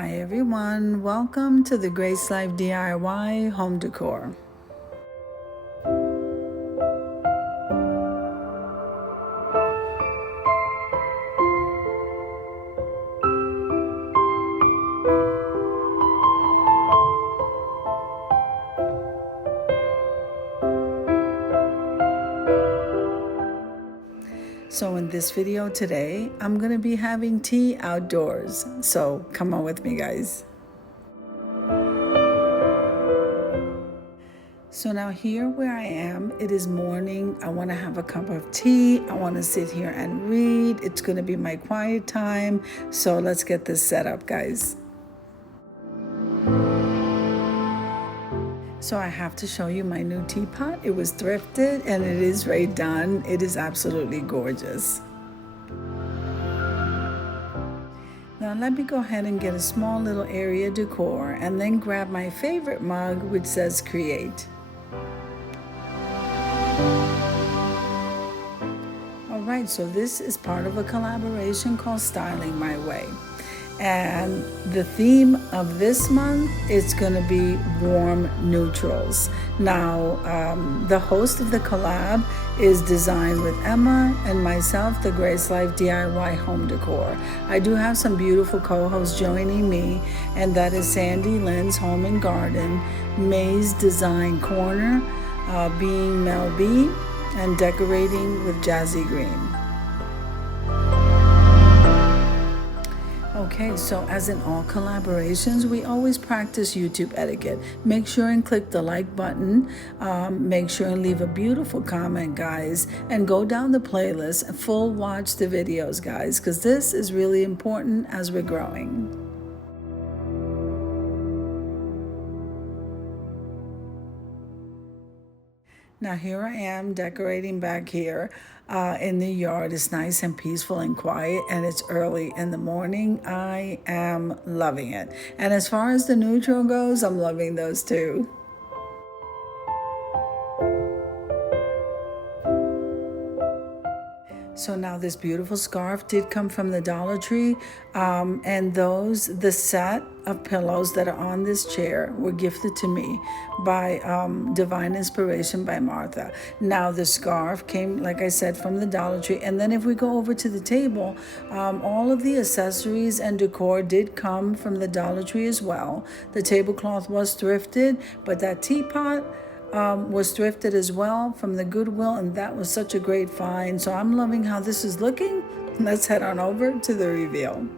Hi everyone, welcome to the Grace Life DIY home decor. So in this video today, I'm going to be having tea outdoors. So come on with me, guys. So now here where I am, it is morning. I want to have a cup of tea. I want to sit here and read. It's going to be my quiet time. So let's get this set up, guys. So I have to show you my new teapot. It was thrifted and it is right done. It is absolutely gorgeous. Now let me go ahead and get a small little area decor and then grab my favorite mug which says create. All right, so this is part of a collaboration called Styling My Way. And the theme of this month is going to be warm neutrals. Now, the host of the collab is Designed with Emma and myself, the Grace Life DIY Home Decor. I do have some beautiful co-hosts joining me, and that is Sandy Lynn's Home and Garden, May's Design Corner, being Mel B, and Decorating with Jazzy Green. Okay, so as in all collaborations, we always practice YouTube etiquette. Make sure and click the like button. Make sure and leave a beautiful comment, guys. And go down the playlist and full watch the videos, guys, because this is really important as we're growing. Now here I am decorating back here in the yard. It's nice and peaceful and quiet, and it's early in the morning. I am loving it. And as far as the neutral goes, I'm loving those too. So now this beautiful scarf did come from the Dollar Tree, and the set of pillows that are on this chair were gifted to me by Divine Inspiration by Martha. Now the scarf came, like I said, from the Dollar Tree, and then if we go over to the table, all of the accessories and decor did come from the Dollar Tree as well. The tablecloth was thrifted, but that teapot was thrifted as well from the Goodwill, and that was such a great find. So I'm loving how this is looking. Let's head on over to the reveal.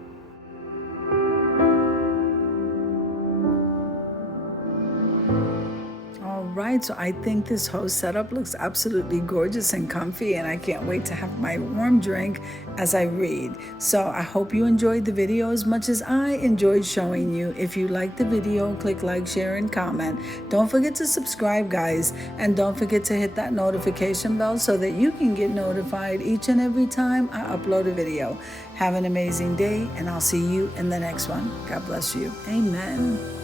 Right, so I think this host setup looks absolutely gorgeous and comfy, and I can't wait to have my warm drink as I read. So I hope you enjoyed the video as much as I enjoyed showing you. If you liked the video, click like, share, and comment. Don't forget to subscribe, guys, and don't forget to hit that notification bell so that you can get notified each and every time I upload a video. Have an amazing day, and I'll see you in the next one. God bless you. Amen.